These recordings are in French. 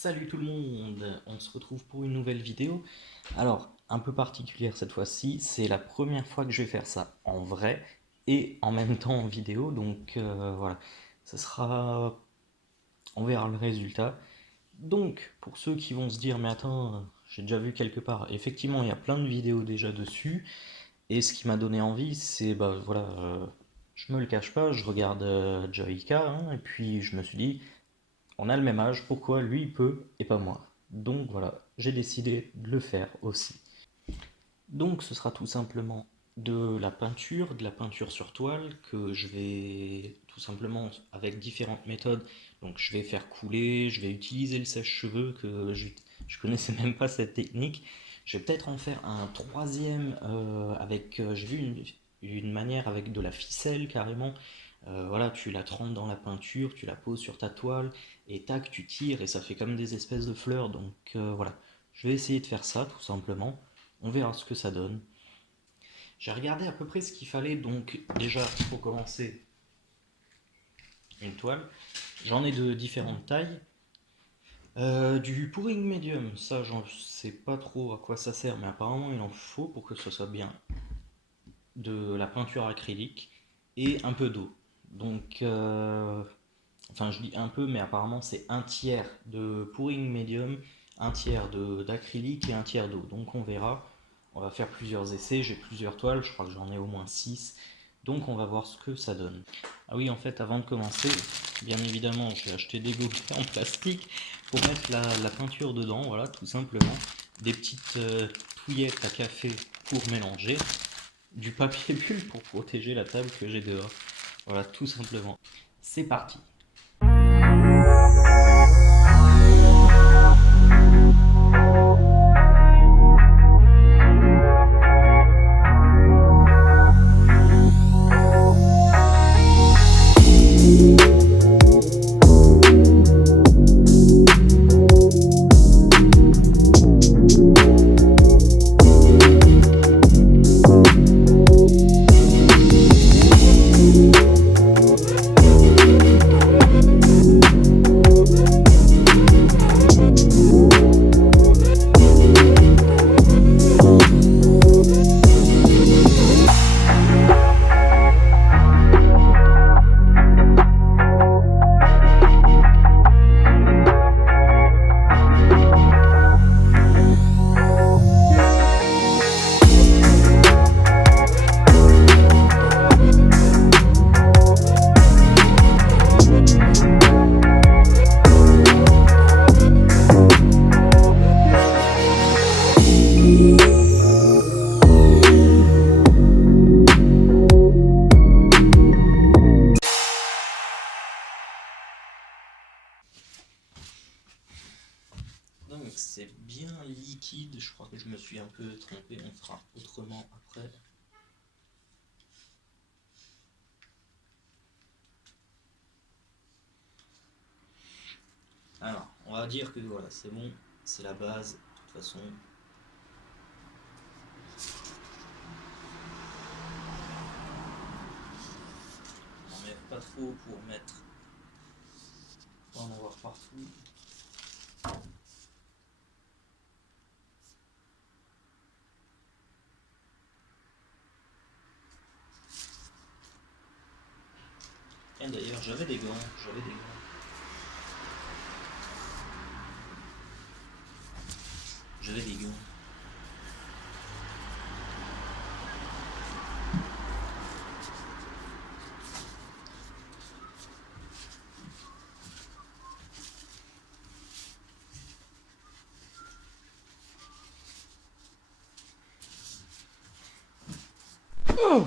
Salut tout le monde, on se retrouve pour une nouvelle vidéo. Alors, un peu particulière cette fois-ci, c'est la première fois que je vais faire ça en vrai et en même temps en vidéo, donc voilà, ce sera... on verra le résultat. Donc, pour ceux qui vont se dire, mais attends, j'ai déjà vu quelque part, effectivement, il y a plein de vidéos déjà dessus, et ce qui m'a donné envie, c'est, bah voilà, je me le cache pas, je regarde Joyka, hein, et puis je me suis dit, on a le même âge, pourquoi lui il peut et pas moi? Donc voilà, j'ai décidé de le faire aussi. Donc ce sera tout simplement de la peinture sur toile que je vais tout simplement avec différentes méthodes. Donc je vais faire couler, je vais utiliser le sèche-cheveux que je connaissais même pas cette technique. Je vais peut-être en faire un troisième avec, j'ai vu une manière avec de la ficelle carrément. Voilà, tu la trempes dans la peinture, tu la poses sur ta toile et tac, tu tires et ça fait comme des espèces de fleurs. Donc voilà, je vais essayer de faire ça tout simplement. On verra ce que ça donne. J'ai regardé à peu près ce qu'il fallait, donc déjà pour commencer une toile. J'en ai de différentes tailles. Du pouring medium, ça j'en sais pas trop à quoi ça sert, mais apparemment il en faut pour que ce soit bien. De la peinture acrylique et un peu d'eau. Donc, enfin je dis un peu, mais apparemment c'est un tiers de pouring medium, un tiers d'acrylique et un tiers d'eau. Donc on verra. On va faire plusieurs essais, j'ai plusieurs toiles, je crois que j'en ai au moins 6. Donc on va voir ce que ça donne. Ah oui, en fait, avant de commencer, bien évidemment, j'ai acheté des gobelets en plastique pour mettre la peinture dedans, voilà, tout simplement. Des petites touillettes à café pour mélanger. Du papier bulle pour protéger la table que j'ai dehors. Voilà, tout simplement. C'est parti. Donc c'est bien liquide, je crois que je me suis un peu trompé, on fera autrement après. Alors, on va dire que voilà, c'est bon, c'est la base, de toute façon. On n'en met pas trop pour mettre, pour en avoir partout. Et d'ailleurs, j'avais des gants, j'avais des gants. Oh!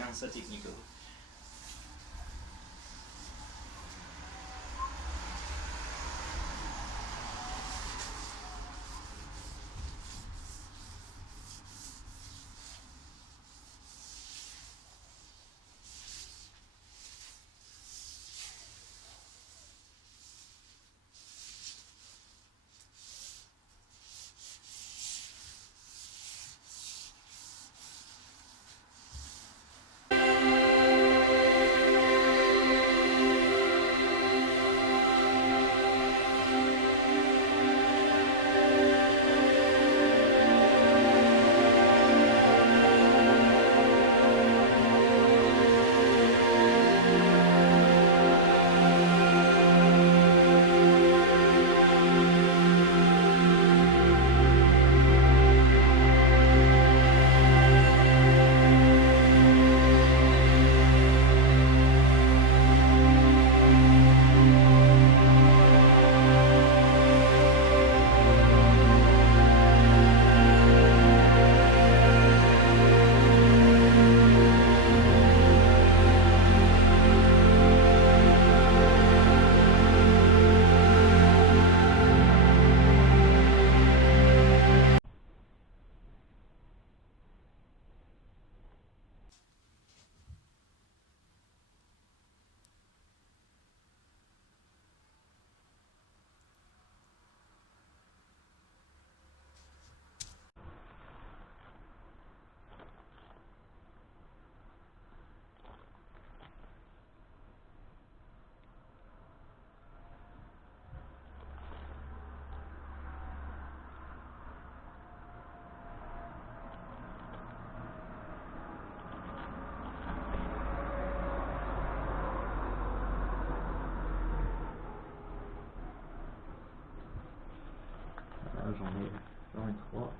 frequenza tecnică. Là, j'en ai 3.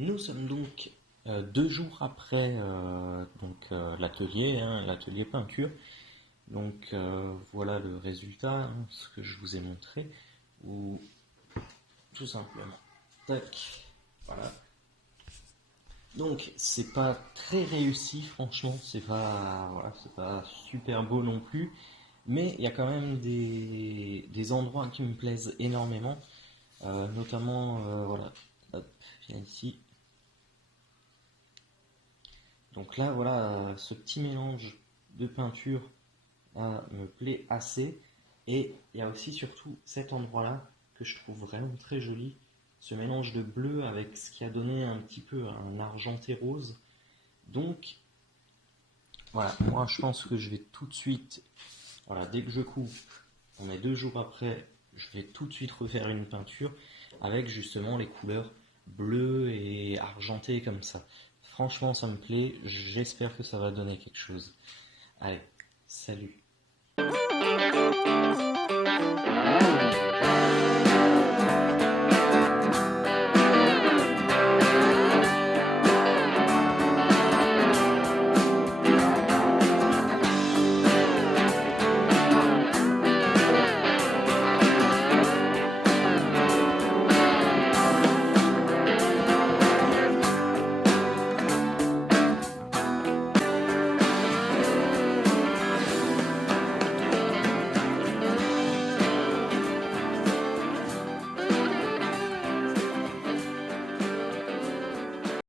Nous sommes donc 2 jours après l'atelier, hein, l'atelier peinture. Donc voilà le résultat, hein, ce que je vous ai montré, ou tout simplement. Tac, voilà. Donc c'est pas très réussi, franchement, c'est pas super beau non plus, mais il y a quand même des endroits qui me plaisent énormément, notamment voilà, hop, viens ici. Donc là voilà, ce petit mélange de peinture me plaît assez, et il y a aussi surtout cet endroit-là que je trouve vraiment très joli, ce mélange de bleu avec ce qui a donné un petit peu un argenté rose. Donc voilà, moi je pense que je vais tout de suite, voilà, dès que je coupe, on est 2 jours après, je vais tout de suite refaire une peinture avec justement les couleurs bleues et argentées comme ça. Franchement, ça me plaît, j'espère que ça va donner quelque chose. Allez, salut.